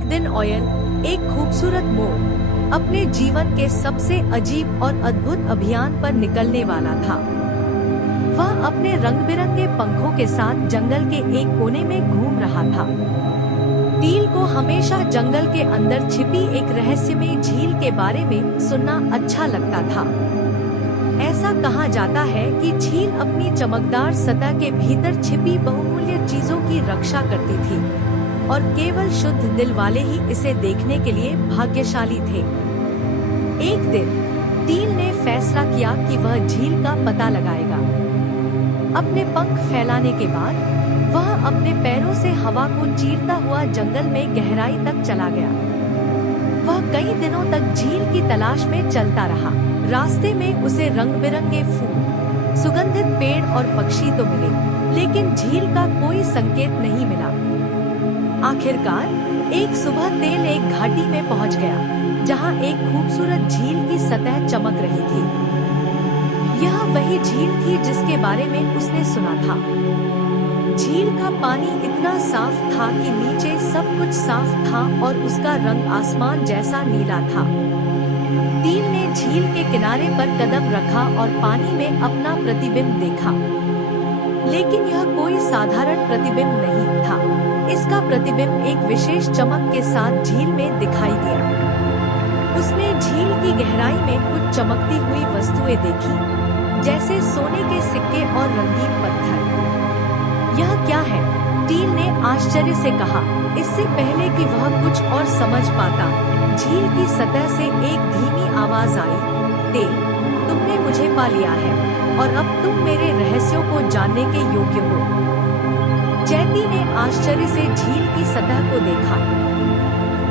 एक दिन ऑयल, एक खूबसूरत मोर, अपने जीवन के सबसे अजीब और अद्भुत अभियान पर निकलने वाला था। वह अपने रंग बिरंगे पंखों के साथ जंगल के एक कोने में घूम रहा था। टील को हमेशा जंगल के अंदर छिपी एक रहस्यमयी झील के बारे में सुनना अच्छा लगता था। ऐसा कहा जाता है कि झील अपनी चमकदार सतह के भीतर छिपी बहुमूल्य चीजों की रक्षा करती थी और केवल शुद्ध दिल वाले ही इसे देखने के लिए भाग्यशाली थे। एक दिन टील ने फैसला किया कि वह झील का पता लगाएगा। अपने पंख फैलाने के बाद वह अपने पैरों से हवा को चीरता हुआ जंगल में गहराई तक चला गया। वह कई दिनों तक झील की तलाश में चलता रहा। रास्ते में उसे रंग बिरंगे फूल, सुगंधित पेड़ और पक्षी तो मिले, लेकिन झील का कोई संकेत नहीं मिला। आखिरकार एक सुबह टेल एक घाटी में पहुंच गया, जहां एक खूबसूरत झील की सतह चमक रही थी। यह वही झील थी जिसके बारे में उसने सुना था। झील का पानी इतना साफ था कि नीचे सब कुछ साफ था और उसका रंग आसमान जैसा नीला था। टील ने झील के किनारे पर कदम रखा और पानी में अपना प्रतिबिंब देखा, लेकिन यह कोई साधारण प्रतिबिंब नहीं था। इसका प्रतिबिंब एक विशेष चमक के साथ झील में दिखाई दिया। उसने झील की गहराई में कुछ चमकती हुई वस्तुएं देखी, जैसे सोने के सिक्के और रंगीन पत्थर। यह क्या है? टील ने आश्चर्य से कहा। इससे पहले कि वह कुछ और समझ पाता, झील की सतह से एक धीमी आवाज आई, टेल, तुमने मुझे पा लिया है और अब तुम मेरे रहस्यों को जानने के योग्य हो। चैती ने आश्चर्य से झील की सतह को देखा।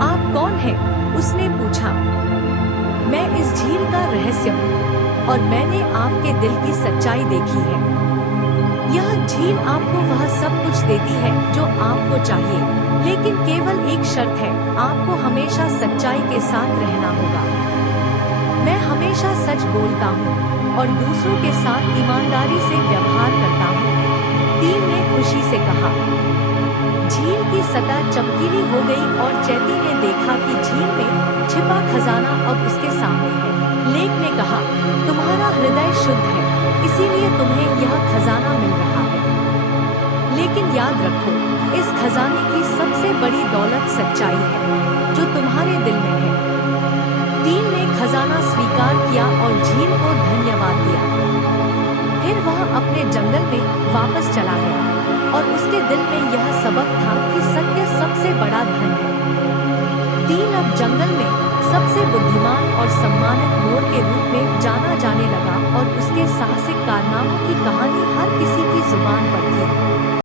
आप कौन हैं? उसने पूछा। मैं इस झील का रहस्य हूँ और मैंने आपके दिल की सच्चाई देखी है। यह झील आपको वह सब कुछ देती है जो आपको चाहिए, लेकिन केवल एक शर्त है, आपको हमेशा सच्चाई के साथ रहना होगा। मैं हमेशा सच बोलता हूँ और दूसरों के साथ ईमानदारी से व्यवहार करता हूँ, टील ने खुशी से कहा। झील की सतह चमकीली हो गई और चैती ने देखा कि झील में छिपा खजाना अब उसके सामने है। लेक ने कहा, तुम्हारा हृदय शुद्ध है, इसीलिए तुम्हें यह खजाना मिल रहा है। लेकिन याद रखो, इस खजाने की सबसे बड़ी दौलत सच्चाई है, जो तुम्हारे दिल में है। टील ने खजाना स्वीकार किया और झील को धन्यवाद दिया। फिर वह अपने जंगल में वापस चला गया और उसके दिल में यह सबक था कि सत्य सबसे बड़ा धन है। टील अब जंगल में सबसे बुद्धिमान और सम्मानित मोर के रूप में जाना जाने लगा और उसके साहसिक कारनामों की कहानी हर किसी की जुबान पर थी।